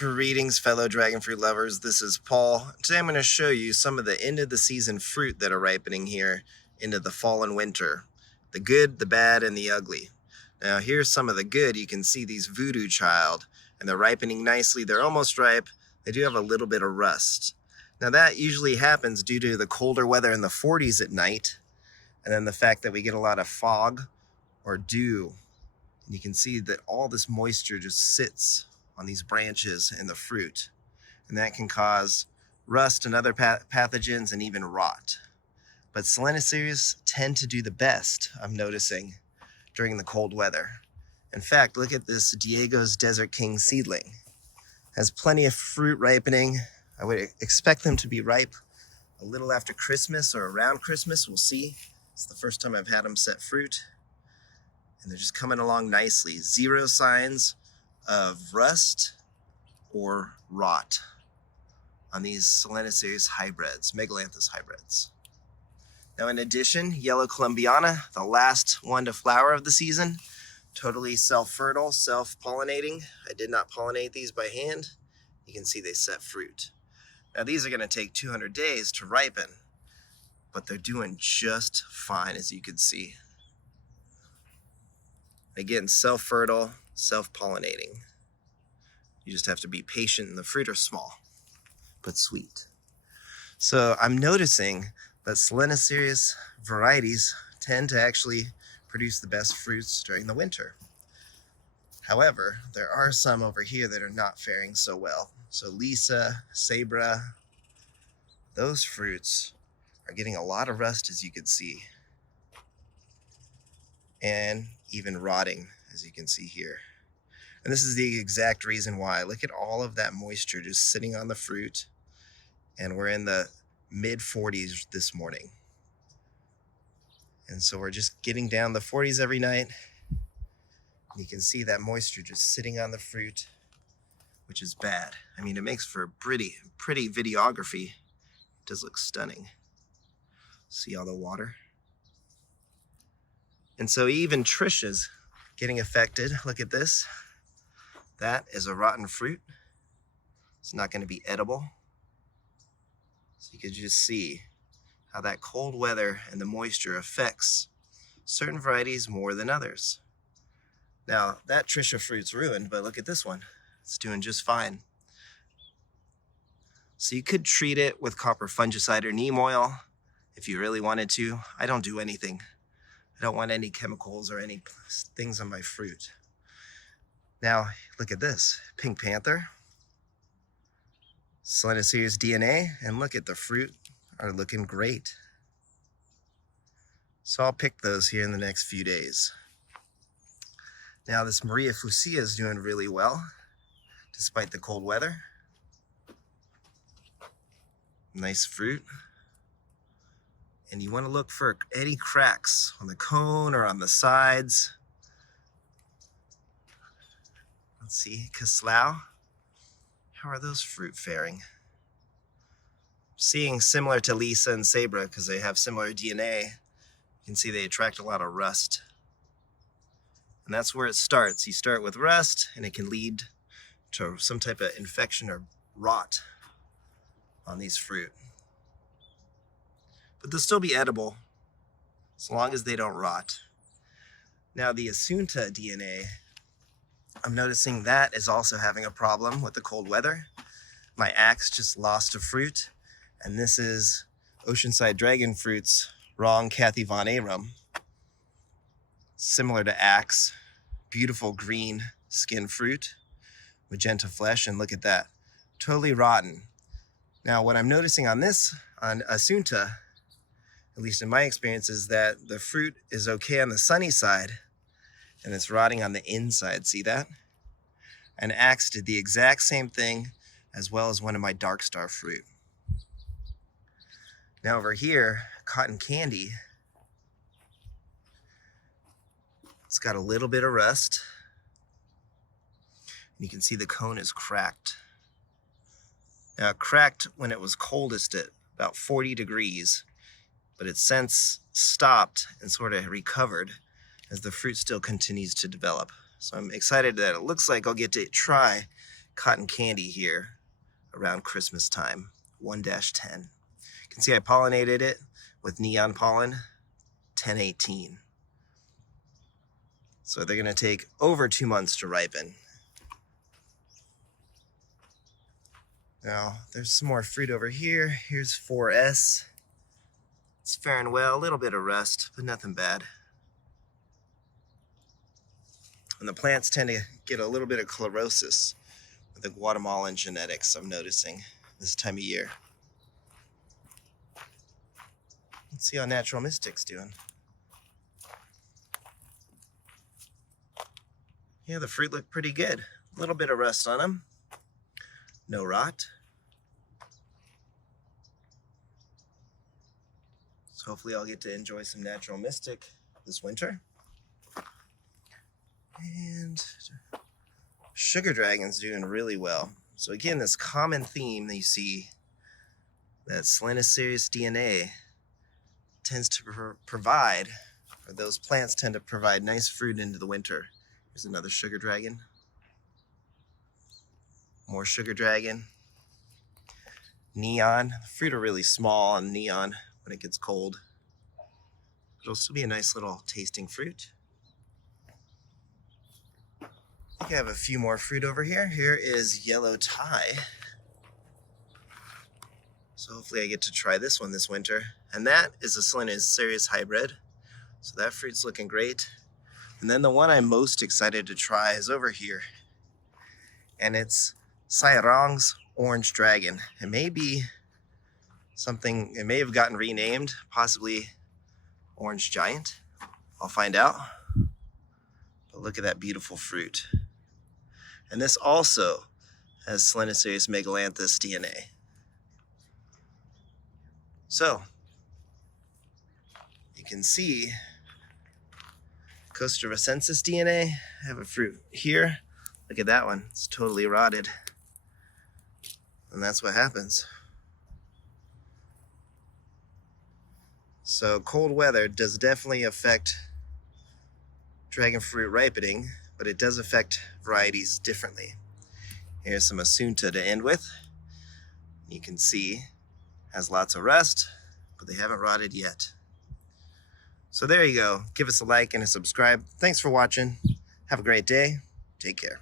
Greetings, fellow dragon fruit lovers. This is Paul. Today I'm going to show you some of the end of the season fruit that are ripening here into the fall and winter. The good, the bad, and the ugly. Now here's some of the good. You can see these Voodoo Child, and they're ripening nicely. They're almost ripe. They do have a little bit of rust. Now that usually happens due to the colder weather in the 40s at night, and then the fact that we get a lot of fog or dew. And you can see that all this moisture just sits on these branches and the fruit, and that can cause rust and other pathogens and even rot. But Solanaceae tend to do the best, I'm noticing, during the cold weather. In fact, look at this Diego's Desert King seedling. Has plenty of fruit ripening. I would expect them to be ripe a little after Christmas or around Christmas. We'll see. It's the first time I've had them set fruit, and they're just coming along nicely. Zero signs of rust or rot on these Solanaceae hybrids, Megalanthus hybrids. Now in addition, Yellow Columbiana, the last one to flower of the season, totally self-fertile, self-pollinating. I did not pollinate these by hand. You can see they set fruit. Now these are going to take 200 days to ripen, but they're doing just fine, as you can see. Again, self-fertile, self-pollinating. You just have to be patient, and the fruit are small, but sweet. So I'm noticing that Solanaceae varieties tend to actually produce the best fruits during the winter. However, there are some over here that are not faring so well. So Lisa, Sabra, those fruits are getting a lot of rust, as you can see, and even rotting, as you can see here. And this is the exact reason why. Look at all of that moisture just sitting on the fruit, and we're in the mid 40s this morning. And so we're just getting down the 40s every night. You can see that moisture just sitting on the fruit, which is bad. I mean, it makes for pretty videography. It does look stunning. See all the water? And so even Trisha's getting affected. Look at this. That is a rotten fruit. It's not going to be edible. So you can just see how that cold weather and the moisture affects certain varieties more than others. Now, that Trisha fruit's ruined, but look at this one. It's doing just fine. So you could treat it with copper fungicide or neem oil if you really wanted to. I don't do anything. I don't want any chemicals or any things on my fruit. Now, look at this. Pink Panther, Solanaceae DNA, and look at the fruit are looking great. So I'll pick those here in the next few days. Now this Maria Fucsia is doing really well, despite the cold weather. Nice fruit. And you want to look for any cracks on the cone or on the sides. Let's see, Caslau. How are those fruit faring? Seeing similar to Lisa and Sabra, because they have similar DNA, you can see they attract a lot of rust. And that's where it starts. You start with rust, and it can lead to some type of infection or rot on these fruit. But they'll still be edible as long as they don't rot. Now the Assunta DNA, I'm noticing that is also having a problem with the cold weather. My axe just lost a fruit, and this is Oceanside Dragon Fruit's Wrong Kathy Von Aram. Similar to axe, beautiful green skin fruit, magenta flesh, and look at that, totally rotten. Now what I'm noticing on this, on Assunta, at least in my experience, is that the fruit is okay on the sunny side, and it's rotting on the inside. See that? And Axe did the exact same thing, as well as one of my Dark Star fruit. Now over here, Cotton Candy, it's got a little bit of rust. And you can see the cone is cracked. Now it cracked when it was coldest at about 40 degrees, but it's since stopped and sort of recovered as the fruit still continues to develop. So I'm excited that it looks like I'll get to try cotton candy here around Christmas time, 1-10. You can see I pollinated it with neon pollen, 1018. So they're gonna take over 2 months to ripen. Now, there's some more fruit over here. Here's 4S. It's faring well, a little bit of rust, but nothing bad. And the plants tend to get a little bit of chlorosis with the Guatemalan genetics, I'm noticing this time of year. Let's see how Natural Mystic's doing. Yeah, the fruit looked pretty good. A little bit of rust on them. No rot. So hopefully I'll get to enjoy some Natural Mystic this winter. And Sugar Dragon's doing really well. So again, this common theme that you see, that Selenocereus DNA tends to provide, or those plants tend to provide nice fruit into the winter. Here's another Sugar Dragon. More Sugar Dragon. Neon. The fruit are really small on neon when it gets cold. It'll still be a nice little tasting fruit. I think I have a few more fruit over here. Here is Yellow Thai. So hopefully I get to try this one this winter. And that is a Selenocereus hybrid. So that fruit's looking great. And then the one I'm most excited to try is over here. And it's Sairong's Orange Dragon. It may be something, it may have gotten renamed, possibly Orange Giant. I'll find out. But look at that beautiful fruit. And this also has Selenocereus megalanthus DNA. So, you can see Costa Ricensis DNA. I have a fruit here. Look at that one. It's totally rotted. And that's what happens. So cold weather does definitely affect dragon fruit ripening, but it does affect varieties differently. Here's some Assunta to end with. You can see has lots of rust, but they haven't rotted yet. So there you go. Give us a like and a subscribe. Thanks for watching. Have a great day. Take care.